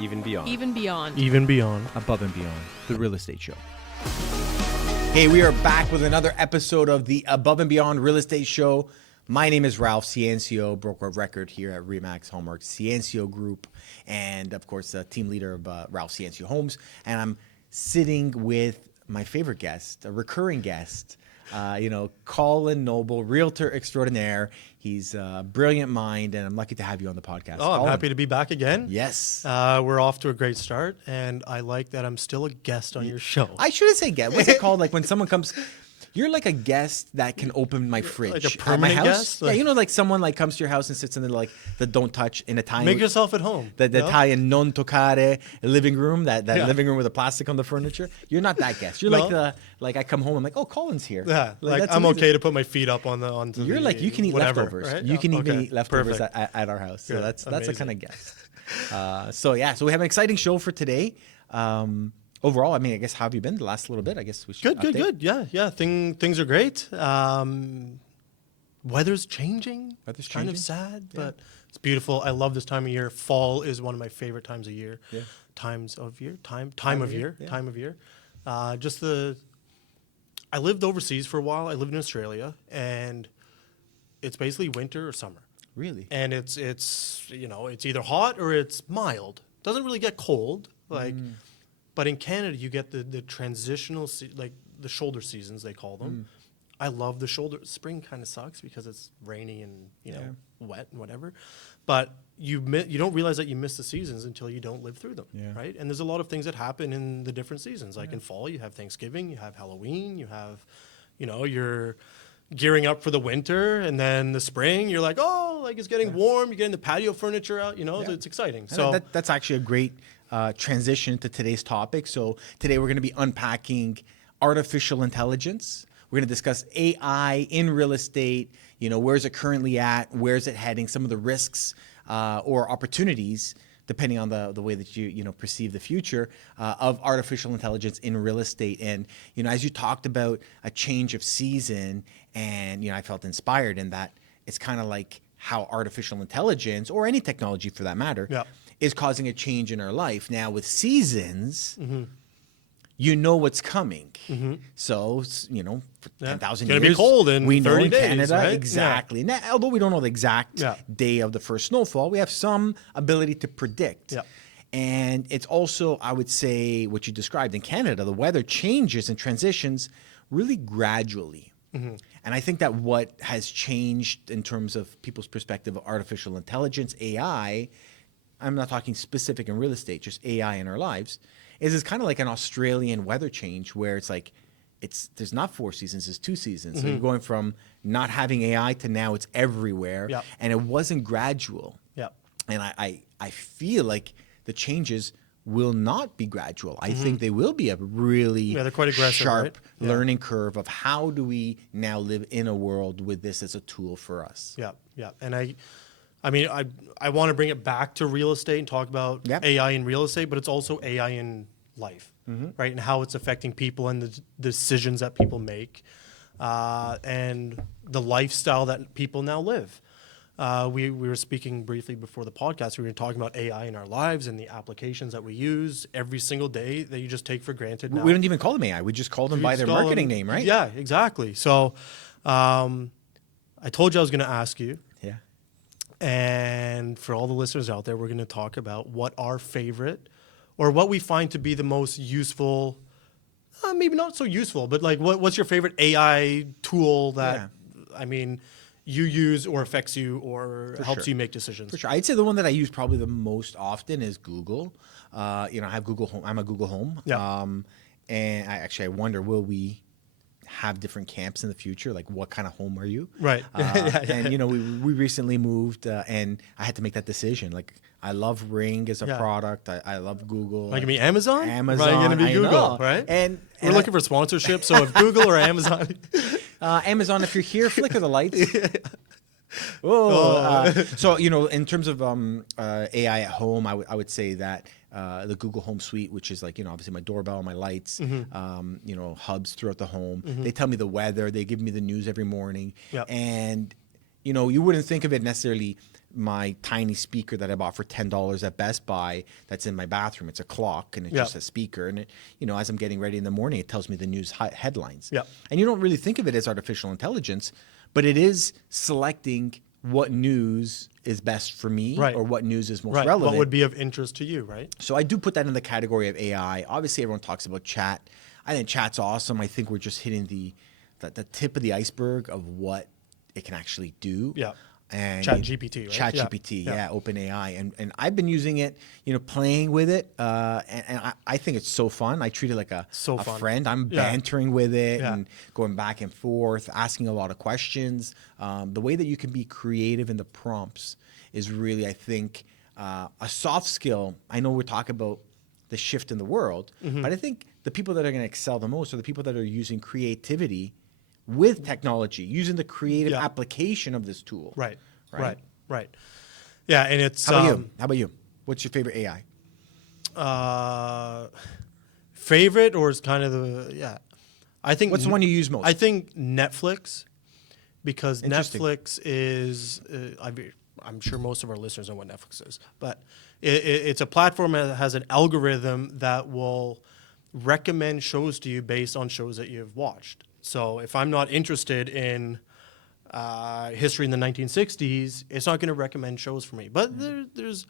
Even beyond. Even beyond. Even beyond. Above and beyond, the real estate show. Hey, we are back with another episode of the Above and Beyond Real Estate Show. My name is Ralph Ciancio, broker of record here at RE/MAX Hallmark Ciancio Group, and of course, team leader of Ralph Ciancio Homes. And I'm sitting with my favorite guest, a recurring guest, Colin Noble, realtor extraordinaire. He's a brilliant mind, and I'm lucky to have you on the podcast. Oh, I'm Colin. happy to be back again. Yes. We're off to a great start, and I like that I'm still a guest on your show. I shouldn't say guest. What's it called? Like when someone comes, you're like a guest that can open my fridge. Like a at my permanent house. guest? Yeah, like someone like comes to your house and sits in the don't touch in Italian. Make yourself at home. The no? Italian non toccare living room, that Yeah. living room with the plastic on the furniture. You're not that guest. You're No? like I come home, I'm like, oh, Colin's here. Yeah, like that's I'm amazing. okay to put my feet up onto You're the like, you can eat whatever, leftovers. right? You can even Okay, eat leftovers perfect. at our house. So Good. that's a Amazing. kind of guest. So we have an exciting show for today. Overall, I mean, I guess, how have you been the last little bit? I guess we should update. Good. Yeah. Things are great. Weather's changing. Weather's kind changing. of sad, Yeah. but it's beautiful. I love this time of year. Fall is one of my favorite times of year. Yeah. Time of year. I lived overseas for a while. I lived in Australia, and it's basically winter or summer. Really? And it's either hot or it's mild. Doesn't really get cold, but in Canada you get the transitional like the shoulder seasons, they call them. I love the shoulder. Spring kind of sucks because it's rainy and wet and whatever, but you don't realize that you miss the seasons until you don't live through them, right? And there's a lot of things that happen in the different seasons. Like in fall, you have Thanksgiving, you have Halloween, you have, you're gearing up for the winter, and then the spring, you're like, oh, like it's getting warm. You're getting the patio furniture out. It's exciting. So that's actually a great transition to today's topic. So today we're going to be unpacking artificial intelligence. We're going to discuss AI in real estate. Where's it currently at? Where's it heading? Some of the risks or opportunities, depending on the way that you perceive the future of artificial intelligence in real estate. And as you talked about a change of season, and I felt inspired in that it's kind of like how artificial intelligence, or any technology for that matter, is causing a change in our life. Now with seasons, you know what's coming. So, for 10,000 years. It's going to be cold in we know 30 in days, Canada, right? exactly. Now, although we don't know the exact day of the first snowfall, we have some ability to predict. And it's also, I would say, what you described in Canada, the weather changes and transitions really gradually. And I think that what has changed in terms of people's perspective of artificial intelligence, AI, I'm not talking specific in real estate, just AI in our lives, is it's kind of like an Australian weather change where it's like, there's not 4 seasons, there's 2 seasons. So you're going from not having AI to now it's everywhere. And it wasn't gradual. And I feel like the changes will not be gradual. I think they will be a really they're quite aggressive, sharp right? learning curve of how do we now live in a world with this as a tool for us. And I want to bring it back to real estate and talk about AI in real estate, but it's also AI in life, right? And how it's affecting people and the decisions that people make, and the lifestyle that people now live. We were speaking briefly before the podcast. We were talking about AI in our lives and the applications that we use every single day that you just take for granted now. We don't even call them AI. We just call them by their marketing name, right? Yeah, exactly. So I told you I was going to ask you. Yeah. And for all the listeners out there, we're going to talk about what our favorite, or what we find to be the most useful, maybe not so useful, but like what's your favorite AI tool that, you use or affects you or helps you make decisions? For sure. I'd say the one that I use probably the most often is Google. I have Google Home. I'm a Google Home. And I wonder, will we have different camps in the future? Like, what kind of home are you? Right. And, we recently moved and I had to make that decision. Like, I love Ring as a product. I love Google. Like, me Amazon? Amazon. Right, going to be I Google, know. right? And we're looking for sponsorship. So if Google or Amazon. Amazon, if you're here, flicker the lights. So, in terms of AI at home, I would say that the Google Home Suite, which is like, obviously my doorbell, my lights, hubs throughout the home. They tell me the weather. They give me the news every morning. And, you wouldn't think of it necessarily my tiny speaker that I bought for $10 at Best Buy that's in my bathroom. It's a clock and it's just a speaker. And it, as I'm getting ready in the morning, it tells me the news headlines. Yeah. And you don't really think of it as artificial intelligence, but it is selecting what news is best for me or what news is most relevant. What would be of interest to you, right? So I do put that in the category of AI. Obviously, everyone talks about chat. I think chat's awesome. I think we're just hitting the tip of the iceberg of what it can actually do. Yeah. And ChatGPT, right? ChatGPT, OpenAI, and I've been using it, playing with it, and I think it's so fun. I treat it like a friend. I'm bantering with it and going back and forth, asking a lot of questions. The way that you can be creative in the prompts is really, I think, a soft skill. I know we're talking about the shift in the world, but I think the people that are going to excel the most are the people that are using creativity with technology, using the creative application of this tool. Right. Yeah, and it's... How about you? What's your favorite AI? Favorite, or is kind of the... I think... What's the one you use most? I think Netflix, because Netflix is... I'm sure most of our listeners know what Netflix is, but it's a platform that has an algorithm that will recommend shows to you based on shows that you've watched. So if I'm not interested in history in the 1960s, it's not going to recommend shows for me. But there's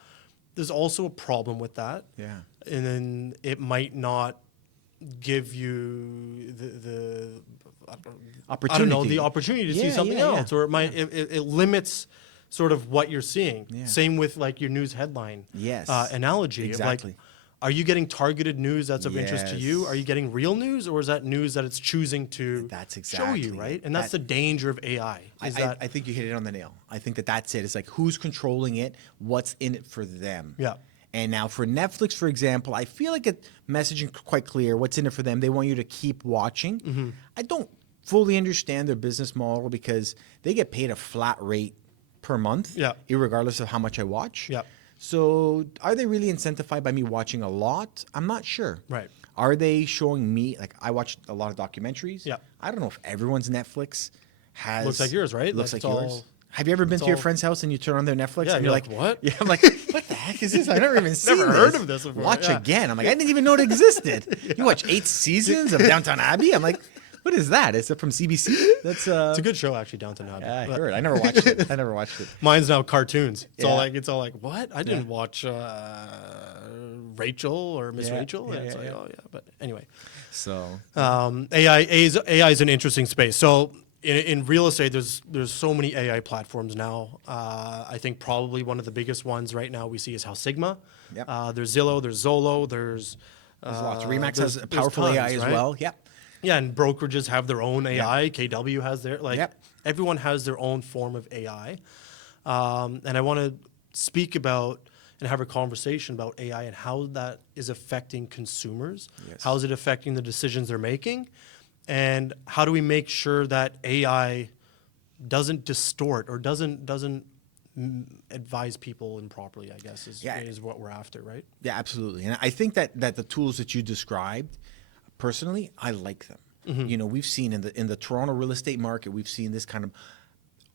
also a problem with that. Yeah. And then it might not give you the opportunity. I don't know, the opportunity to see something else, or it might it limits sort of what you're seeing. Yeah. Same with like your news headline analogy. Exactly. Of like, are you getting targeted news that's of interest to you? Are you getting real news, or is that news that it's choosing to show you, right? And that's the danger of AI. I think you hit it on the nail. I think that's it. It's like, who's controlling it? What's in it for them? Yeah. And now for Netflix, for example, I feel like messaging quite clear. What's in it for them? They want you to keep watching. I don't fully understand their business model because they get paid a flat rate per month, irregardless of how much I watch. Yeah. So are they really incentivized by me watching a lot? I'm not sure. Right. Are they showing me, like I watched a lot of documentaries. Yeah. I don't know if everyone's Netflix has. Looks like yours, right? Looks like yours. Have you ever been to your friend's house and you turn on their Netflix and you're like, what? Yeah, I'm like, what the heck is this? I've never even seen Never heard of this before. Watch again. I'm like, I didn't even know it existed. You watch 8 seasons of Downton Abbey? I'm like, what is that? Is it from CBC? That's it's a good show, actually, Downton Abbey. Yeah, I heard. I never watched it. Mine's now cartoons. It's all like what? I didn't watch Rachel or Miss Rachel. And it's like, oh yeah. But anyway, so AI is an interesting space. So in real estate, there's so many AI platforms now. I think probably one of the biggest ones right now we see is House Sigma. Yep. There's Zillow. There's Zolo. There's lots. Remax has a powerful AI as well. Yep. Yeah, and brokerages have their own AI. KW has their everyone has their own form of AI, and I want to speak about and have a conversation about AI and how that is affecting consumers. Yes. How is it affecting the decisions they're making, and how do we make sure that AI doesn't distort or doesn't advise people improperly? I guess is what we're after, right? Yeah, absolutely. And I think that the tools that you described. Personally, I like them. We've seen in the Toronto real estate market, we've seen this kind of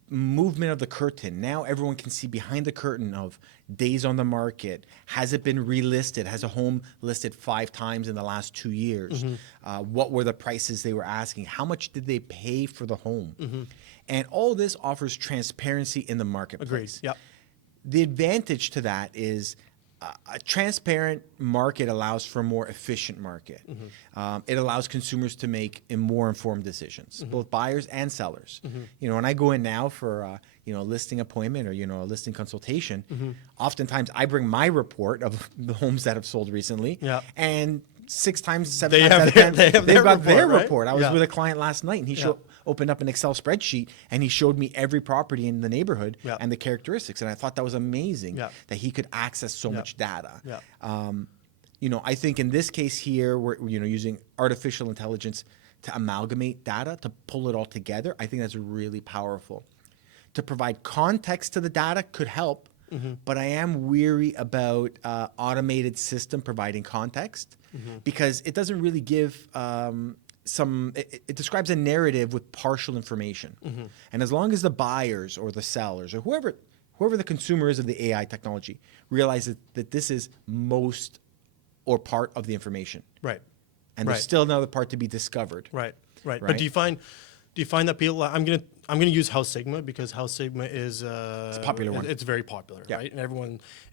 movement of the curtain. Now everyone can see behind the curtain of days on the market. Has it been relisted? Has a home listed 5 times in the last 2 years? What were the prices they were asking? How much did they pay for the home? And all this offers transparency in the marketplace. Agreed. Yep. The advantage to that is a transparent market allows for a more efficient market. It allows consumers to make more informed decisions, both buyers and sellers. When I go in now for a listing appointment or a listing consultation, oftentimes I bring my report of the homes that have sold recently, and 6 times, 7 times out of 10, they've got their report. I was with a client last night, and he opened up an Excel spreadsheet, and he showed me every property in the neighborhood and the characteristics. And I thought that was amazing that he could access so much data. I think in this case here, we're using artificial intelligence to amalgamate data, to pull it all together. I think that's really powerful. To provide context to the data could help, but I am weary about automated system providing context because it doesn't really give it describes a narrative with partial information. And as long as the buyers or the sellers or whoever the consumer is of the AI technology, realizes that this is most or part of the information. Right. And there's still another part to be discovered. Right. Right. Right? But do you find that people, I'm gonna use House Sigma because House Sigma is It's a popular one. It's very popular, Yeah. right? And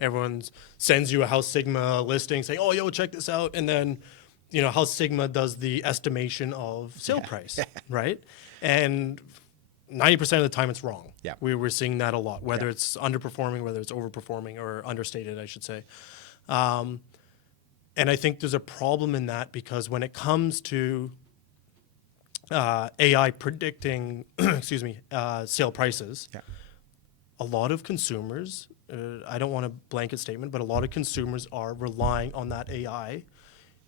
everyone sends you a House Sigma listing saying, "Oh, yo, check this out," and then House Sigma does the estimation of sale price, right? And 90% of the time it's wrong. Yeah. We're seeing that a lot, whether it's underperforming, whether it's overperforming, or understated, I should say. And I think there's a problem in that because when it comes to AI predicting, sale prices, a lot of consumers, I don't want a blanket statement, but a lot of consumers are relying on that AI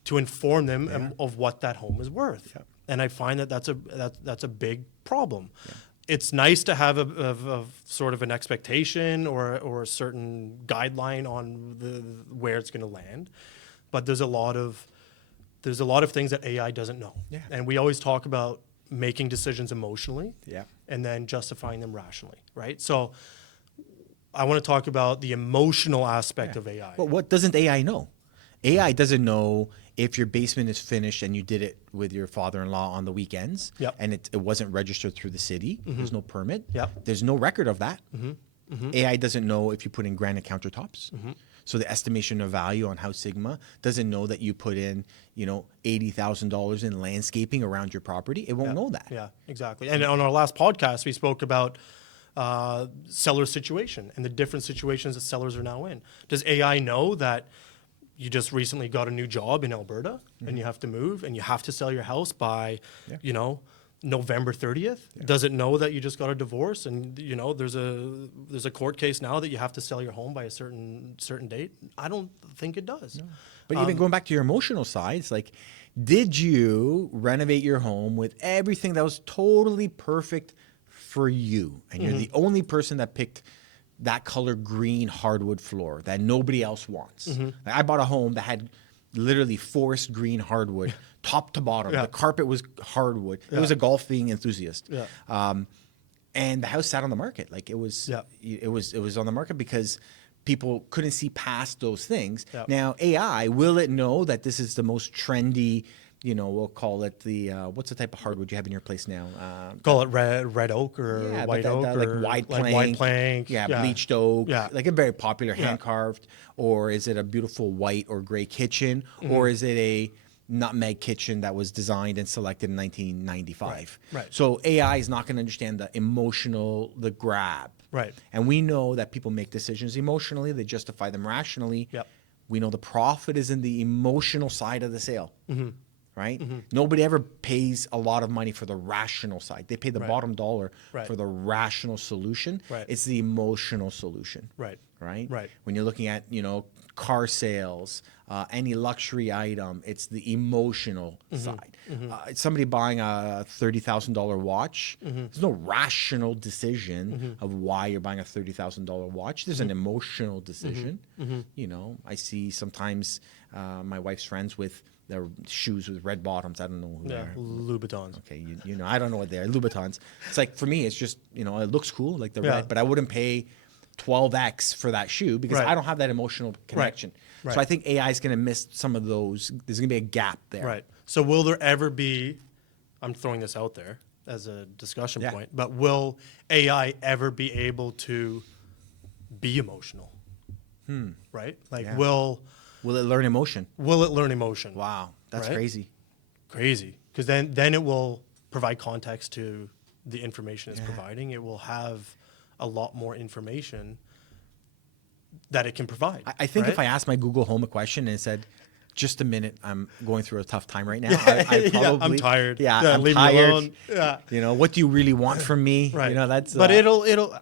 to inform them of what that home is worth. Yeah. And I find that that's a big problem. Yeah. It's nice to have a sort of an expectation or a certain guideline on where it's going to land, but there's a lot of things that AI doesn't know. Yeah. And we always talk about making decisions emotionally and then justifying them rationally, right? So I want to talk about the emotional aspect of AI. But what doesn't AI know? AI doesn't know if your basement is finished and you did it with your father-in-law on the weekends and it wasn't registered through the city. There's no permit. There's no record of that. AI doesn't know if you put in granite countertops. So the estimation of value on House Sigma doesn't know that you put in, $80,000 in landscaping around your property. It won't know that. Yeah, exactly. And on our last podcast, we spoke about seller situation and the different situations that sellers are now in. Does AI know that you just recently got a new job in Alberta and you have to move and you have to sell your house by, November 30th? Yeah. Does it know that you just got a divorce and there's a court case now that you have to sell your home by a certain date? I don't think it does. No. But even going back to your emotional side, it's like, did you renovate your home with everything that was totally perfect for you? And you're the only person that picked that color green hardwood floor that nobody else wants. Like I bought a home that had literally forest green hardwood, top to bottom. The carpet was hardwood. It was a golfing enthusiast. And the house sat on the market. Like it was on the market because people couldn't see past those things. Now AI, will it know that this is the most trendy, we'll call it the, what's the type of hardwood you have in your place now? Call it red oak or white oak or like white plank. Yeah, bleached oak. Yeah. Like a very popular hand carved. Or is it a beautiful white or gray kitchen? Or is it a nutmeg kitchen that was designed and selected in 1995? Right. So AI is not going to understand the grab. Right. And we know that people make decisions emotionally. They justify them rationally. Yep. We know the profit is in the emotional side of the sale. Right? Nobody ever pays a lot of money for the rational side. They pay the bottom dollar for the rational solution. It's the emotional solution. Right. When you're looking at, car sales, any luxury item, it's the emotional side. Somebody buying a $30,000 watch, there's no rational decision of why you're buying a $30,000 watch. There's an emotional decision. I see sometimes my wife's friends with their shoes with red bottoms. I don't know who they are. Louboutins. Okay, I don't know what they are. Louboutins. It's like, for me, it's just, it looks cool, like the red, but I wouldn't pay 12x for that shoe because I don't have that emotional connection. So I think AI is going to miss some of those. There's going to be a gap there. Right. So will there ever be, I'm throwing this out there as a discussion point, but will AI ever be able to be emotional? Right? Like will it learn emotion? Will it learn emotion? Wow. That's crazy. Crazy. Because then it will provide context to the information it's providing. It will have a lot more information that it can provide. I think if I asked my Google Home a question and it said, just a minute, I'm going through a tough time right now. I probably, I'm tired. I'm leave tired. Me alone. Yeah. What do you really want from me? Right. That's. But it'll.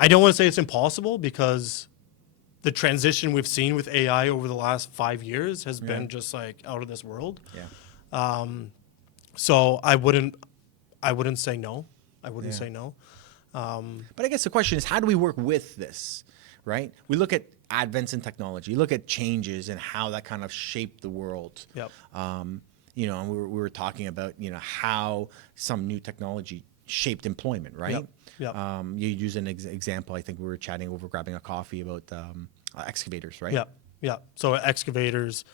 I don't want to say it's impossible because the transition we've seen with AI over the last 5 years has been just like out of this world. Yeah. So I wouldn't say no. I wouldn't say no. But I guess the question is, how do we work with this, right? We look at advents in technology, look at changes and how that kind of shaped the world. Yep. And we were talking about, how some new technology shaped employment, right? You use an example. I think we were chatting over grabbing a coffee about excavators, right? Yeah. So excavators,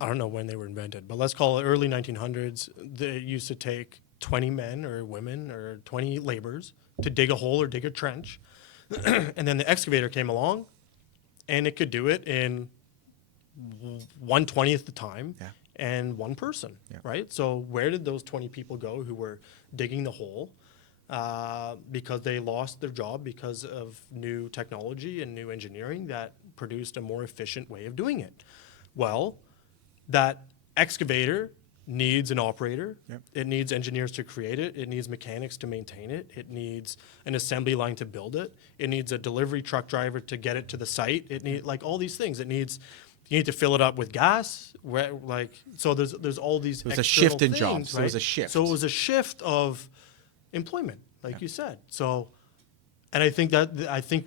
I don't know when they were invented, but let's call it early 1900s. They used to take 20 men or women or 20 laborers to dig a hole or dig a trench. And then the excavator came along and it could do it in 1/20th the time and one person, right? So where did those 20 people go who were digging the hole because they lost their job because of new technology and new engineering that produced a more efficient way of doing it? Well, that excavator needs an operator. It needs engineers to create it. It needs mechanics to maintain it. It needs an assembly line to build it. It needs a delivery truck driver to get it to the site. It needs like all these things. You need to fill it up with gas. So there's all these. It was a shift in things, jobs. right? It was a shift. So it was a shift of employment, like you said. So, and I think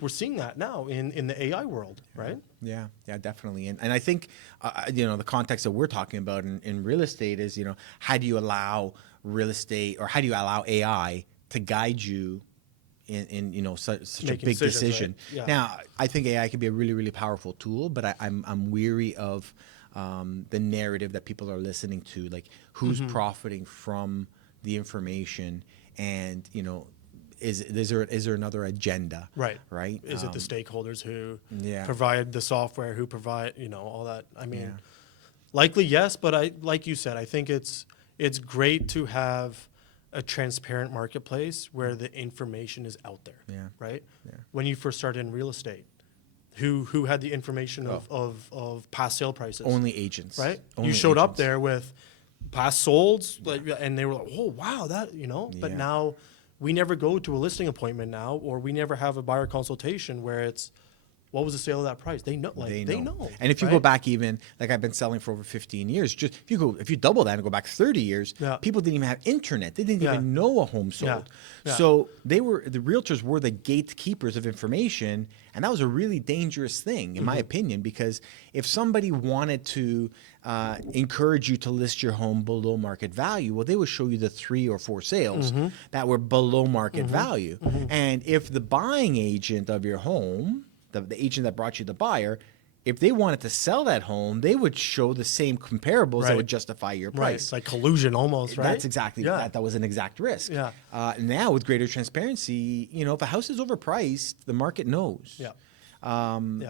we're seeing that now in the AI world, right? Yeah, definitely. And I think, the context that we're talking about in real estate is, how do you allow real estate or how do you allow AI to guide you in such a big decision? Right? Yeah. Now, I think AI can be a really, really powerful tool, but I'm weary of the narrative that people are listening to, like who's profiting from the information and, is there another agenda? Right. Is it the stakeholders who provide the software, who provide, all that? I mean, likely yes, but like you said, I think it's great to have a transparent marketplace where the information is out there. Right. Yeah. When you first started in real estate, who had the information of past sale prices? Only agents. Right. Only you showed agents. up there with past solds, and they were like, oh wow, that But now we never go to a listing appointment now, or we never have a buyer consultation where it's, what was the sale of that price? They know. They know. And if you go back even, like I've been selling for over 15 years, just if you double that and go back 30 years, people didn't even have internet. They didn't even know a home sold. So the realtors were the gatekeepers of information. And that was a really dangerous thing, in my opinion, because if somebody wanted to encourage you to list your home below market value, well, they would show you the 3 or 4 sales that were below market value. And if the buying agent of your home, the agent that brought you the buyer, if they wanted to sell that home, they would show the same comparables that would justify your price. It's like collusion almost, right? That's exactly that. That was an exact risk. Now with greater transparency, if a house is overpriced, the market knows. And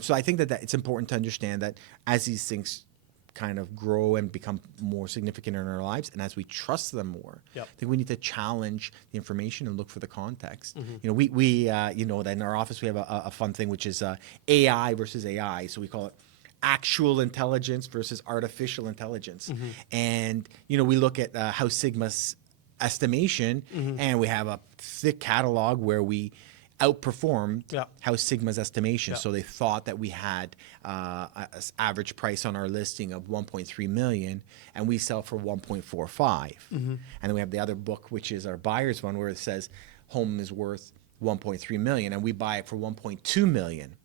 so I think that it's important to understand that as these things kind of grow and become more significant in our lives, and as we trust them more, I think we need to challenge the information and look for the context. We that in our office we have a fun thing, which is AI versus AI. So we call it actual intelligence versus artificial intelligence. And we look at House Sigma's estimation, and we have a thick catalog where we outperformed House Sigma's estimation. So they thought that we had an average price on our listing of $1.3 million, and we sell for $1.45. And then we have the other book, which is our buyer's one, where it says home is worth $1.3 million, and we buy it for $1.2 million.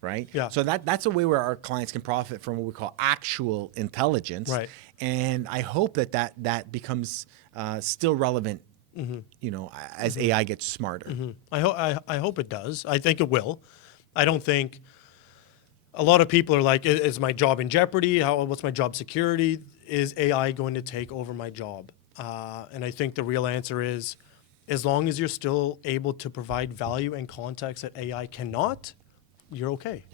Right. So that's a way where our clients can profit from what we call actual intelligence. And I hope that becomes still relevant. As AI gets smarter. I hope it does. I think it will. I don't think a lot of people are like, is my job in jeopardy? What's my job security? Is AI going to take over my job? And I think the real answer is, as long as you're still able to provide value and context that AI cannot, you're okay.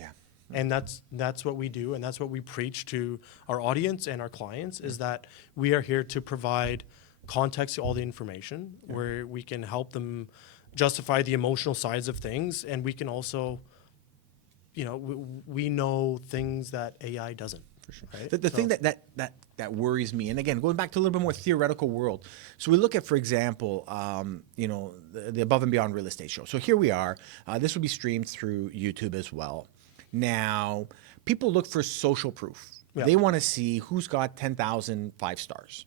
And that's what we do, and that's what we preach to our audience and our clients, is that we are here to provide context to all the information, where we can help them justify the emotional sides of things, and we can also, we know things that AI doesn't. For sure. Right? The thing that worries me, and again, going back to a little bit more theoretical world. So we look at, for example, the Above and Beyond Real Estate Show. So here we are. This will be streamed through YouTube as well. Now, people look for social proof. They want to see who's got 10,000 5 stars.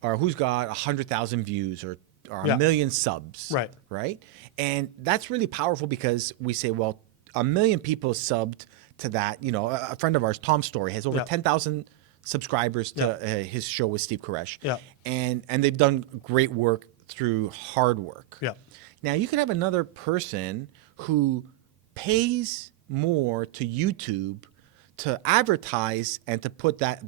Or who's got 100,000 views or a million subs. Right. And that's really powerful, because we say, well, 1 million people subbed to that. A friend of ours, Tom Story, has over 10,000 subscribers to his show with Steve Koresh. And they've done great work through hard work. Yeah. Now, you could have another person who pays more to YouTube to advertise and to put that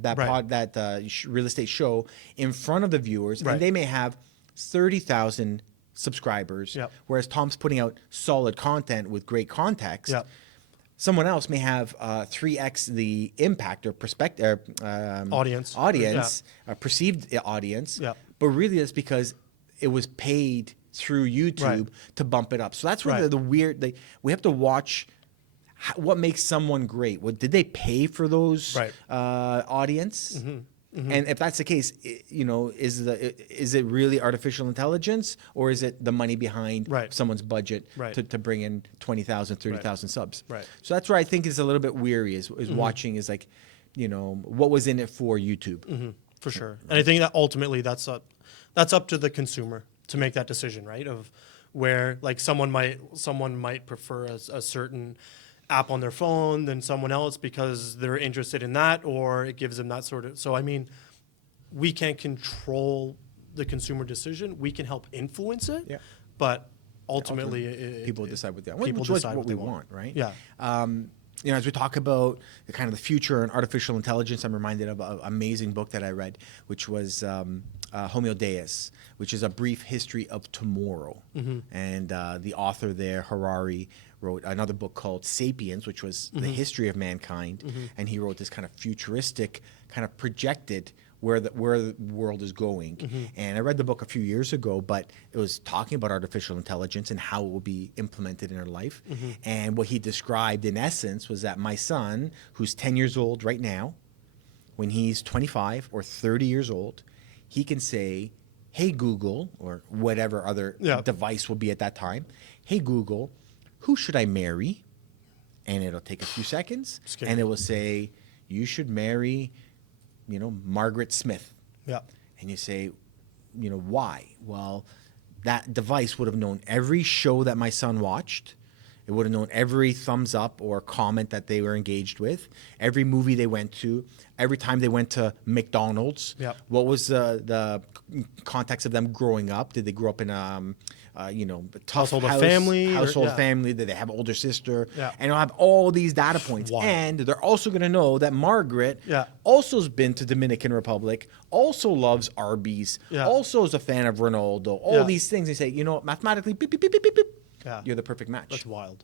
real estate show in front of the viewers, and they may have 30,000 subscribers, whereas Tom's putting out solid content with great context. Someone else may have 3x the impact or audience, perceived audience, but really it's because it was paid through YouTube to bump it up. So that's where the weird. We have to watch what makes someone great. What did they pay for those audience? And if that's the case, is it really artificial intelligence, or is it the money behind someone's budget to bring in 20,000, 30,000 subs? So that's where I think is a little bit weary is watching is like, what was in it for YouTube? For sure. And I think that ultimately that's up to the consumer to make that decision, right? Of where like someone might prefer a certain app on their phone than someone else because they're interested in that, or it gives them that sort of. So I mean, we can't control the consumer decision. We can help influence it, but ultimately, people decide what they want. People decide what we they want, right? Yeah. As we talk about the kind of the future and artificial intelligence, I'm reminded of an amazing book that I read, which was Homo Deus, which is a brief history of tomorrow. And the author there, Harari, wrote another book called Sapiens, which was the history of mankind. And he wrote this kind of futuristic, kind of projected where the world is going. And I read the book a few years ago, but it was talking about artificial intelligence and how it will be implemented in our life. And what he described in essence was that my son, who's 10 years old right now, when he's 25 or 30 years old, he can say, hey, Google, or whatever other device will be at that time, hey, Google, who should I marry? And it'll take a few seconds, and it will say, you should marry, Margaret Smith. And you say, why? Well, that device would have known every show that my son watched. It would have known every thumbs up or comment that they were engaged with, every movie they went to, every time they went to McDonald's. What was the context of them growing up? Did they grow up in a tough household family? Did they have an older sister? And it'll have all these data points. Wow. And they're also going to know that Margaret also has been to Dominican Republic, also loves Arby's, also is a fan of Ronaldo, all these things. They say, mathematically, beep, beep, beep, beep, beep, beep. You're the perfect match. That's wild.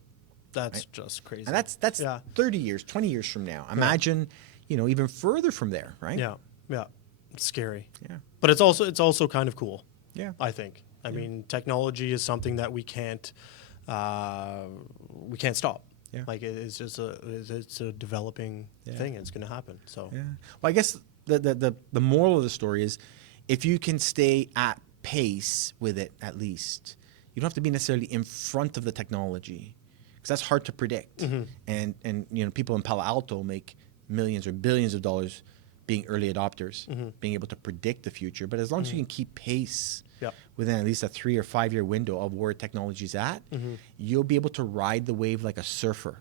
That's just crazy. And that's 30 years, 20 years from now. Imagine, even further from there, right? Yeah. It's scary. But it's also kind of cool. I think. I mean, technology is something that we can't stop. Like it's just a developing thing. It's going to happen. So well, I guess the moral of the story is, if you can stay at pace with it, at least. You don't have to be necessarily in front of the technology, because that's hard to predict. And people in Palo Alto make millions or billions of dollars being early adopters, being able to predict the future. But as long as you can keep pace within at least a 3 or 5 year window of where technology's at, you'll be able to ride the wave like a surfer.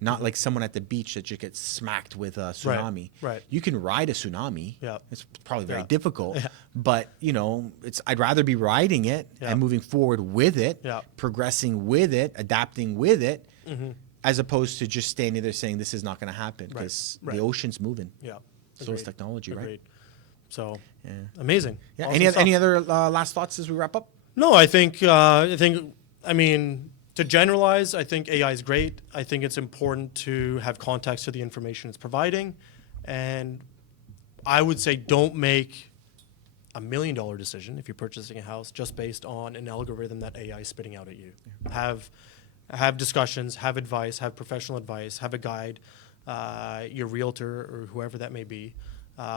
Not like someone at the beach that just gets smacked with a tsunami. You can ride a tsunami. It's probably very difficult, but I'd rather be riding it and moving forward with it, progressing with it, adapting with it, as opposed to just standing there saying this is not going to happen, because the ocean's moving. So is technology, right? So amazing. Awesome. Any other last thoughts as we wrap up? No, I think to generalize, I think AI is great. I think it's important to have context to the information it's providing. And I would say don't make $1 million decision if you're purchasing a house just based on an algorithm that AI is spitting out at you. Have discussions, have advice, have professional advice, have a guide, your realtor or whoever that may be.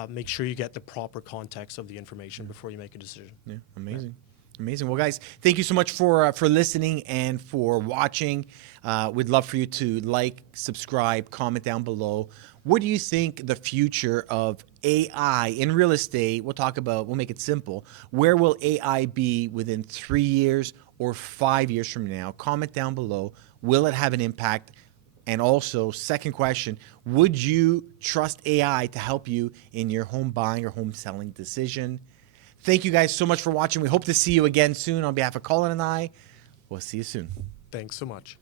Make sure you get the proper context of the information before you make a decision. Amazing. Amazing. Well, guys, thank you so much for listening and for watching. We'd love for you to like, subscribe, comment down below. What do you think the future of AI in real estate? We'll make it simple. Where will AI be within 3 years or 5 years from now? Comment down below. Will it have an impact? And also, second question, would you trust AI to help you in your home buying or home selling decision? Thank you guys so much for watching. We hope to see you again soon. On behalf of Colin and I, we'll see you soon. Thanks so much.